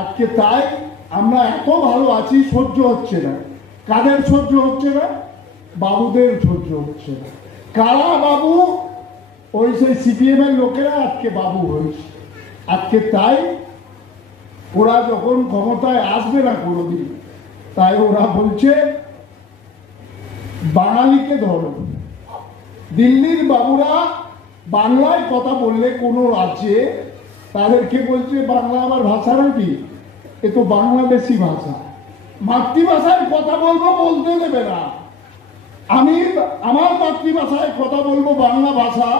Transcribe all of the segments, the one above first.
আজকে তাই আমরা এত ভালো আছি, সহ্য হচ্ছে না। কাদের সহ্য হচ্ছে না? বাবুদের সহ্য হচ্ছে না। কারা বাবু? ওই সেই সিপিএম এর লোকেরা আজকে বাবু হয়েছে। আজকে তাই ওরা যখন ক্ষমতায় আসবে না কোনোদিন, তাই ওরা বলছে বাঙালিকে ধরো। দিল্লির বাবুরা বাংলায় কথা বললে কোনো রাজ্যে তাদেরকে বলছে বাংলা আমার ভাষা নাকি, এ তো বাংলাদেশি ভাষা, মাতৃভাষায় কথা বলবো বলতে দেবে না। আমি আমার মাতৃভাষায় কথা বলবো, বাংলা ভাষা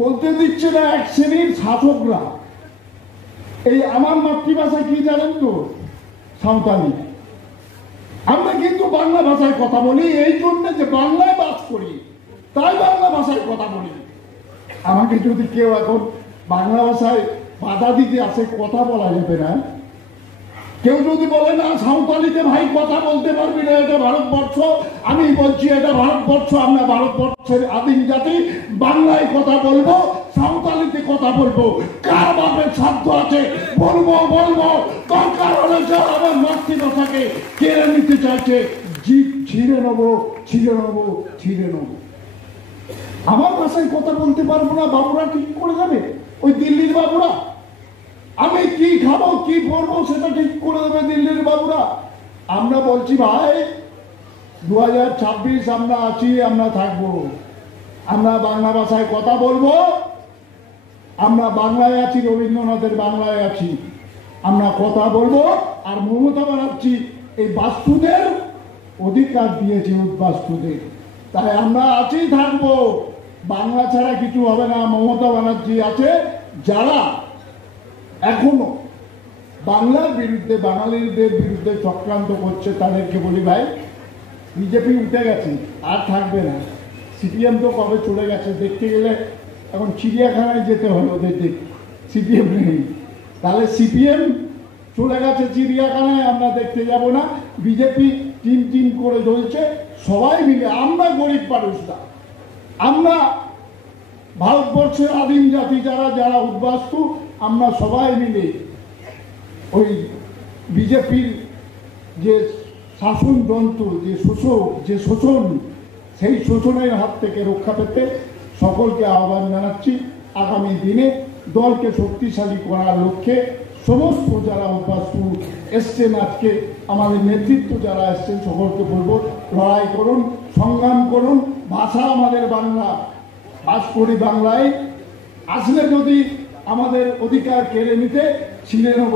বলতে দিচ্ছে না এক শ্রেণীর শাসকরা। এই আমার মাতৃভাষা কি জানেন তো? সাঁওতালি। আমরা কিন্তু বাংলা ভাষায় কথা বলি, এই জন্য যে বাংলায় বাস করি তাই বাংলা ভাষায় কথা বলি। আমাকে যদি কেউ এখন বাংলা ভাষায় বাধা দিতে আসে, কথা বলা যাবে না। কেউ যদি বলে না সাঁওতালিতে ভাই কথা বলতে পারবি না, এটা ভারতবর্ষ, আমি বলছি এটা ভারতবর্ষ, আমরা ভারতবর্ষের আদিম জাতি, বাংলায় কথা বলবো, সাঁওতালিতে কথা বলবো। কার বাপের সাধ্য আছে? বলবো বলবো। দরকার হলে যারা আমার মাতৃভাষাকে কেড়ে নিতে চাইছে, জিভ ছিঁড়ে নেবো, ছিঁড়ে নেবো, ছিঁড়ে নেবো। আমার ভাষায় কথা বলতে পারবো না, বাবুরা ঠিক করে যাবে, ওই দিল্লির বাবুরা। আমি কি খাবো কি পরবো সেটা ঠিক করে দেবে দিল্লির বাবুরা। আমরা বলছি ভাই 2026 আমরা আছি, আমরা থাকবো, আমরা বাংলা ভাষায় কথা বলবো, আমরা বাংলায় আছি, রবীন্দ্রনাথের বাংলায় আছি, আমরা কথা বলবো। আর মমতা ব্যানার্জি এই বাস্তুদের অধিকার দিয়েছে, উদ্বাস্তুদের, তাই আমরা আছি, থাকবো। বাংলা ছাড়া কিছু হবে না। মমতা ব্যানার্জি আছে, যারা এখনো বাংলার বিরুদ্ধে, বাঙালিদের বিরুদ্ধে চক্রান্ত করছে, তাদেরকে বলি ভাই বিজেপি উঠে গেছে, আর থাকবে না। সিপিএম তো কবে চলে গেছে, দেখতে গেলে এখন চিড়িয়াখানায় যেতে হবে ওদের দেখতে, সিপিএম নেই। তাহলে সিপিএম চলে গেছে চিড়িয়াখানায়, আমরা দেখতে যাব না। বিজেপি টিম টিম করে চলছে, সবাই মিলে। আমরা গরিব মানুষরা, আমরা ভারতবর্ষের আদিম জাতি যারা যারা উদ্বাস্তু, আমরা সবাই মিলে ওই বিজেপির যে শাসনযন্ত্র, যে শোষণ, সেই শোষণের হাত থেকে রক্ষা পেতে সকলকে আহ্বান জানাচ্ছি। আগামী দিনে দলকে শক্তিশালী করার লক্ষ্যে সমস্ত যারা উদ্বাস্তু এসছেন, আজকে আমাদের নেতৃত্ব যারা এসছেন, সকলকে বলবো লড়াই করুন, সংগ্রাম করুন। ভাষা আমাদের বাংলা, বাস করি বাংলায়। আসলে যদি আমাদের অধিকার কেড়ে নিতে, ছিঁড়ে নেব।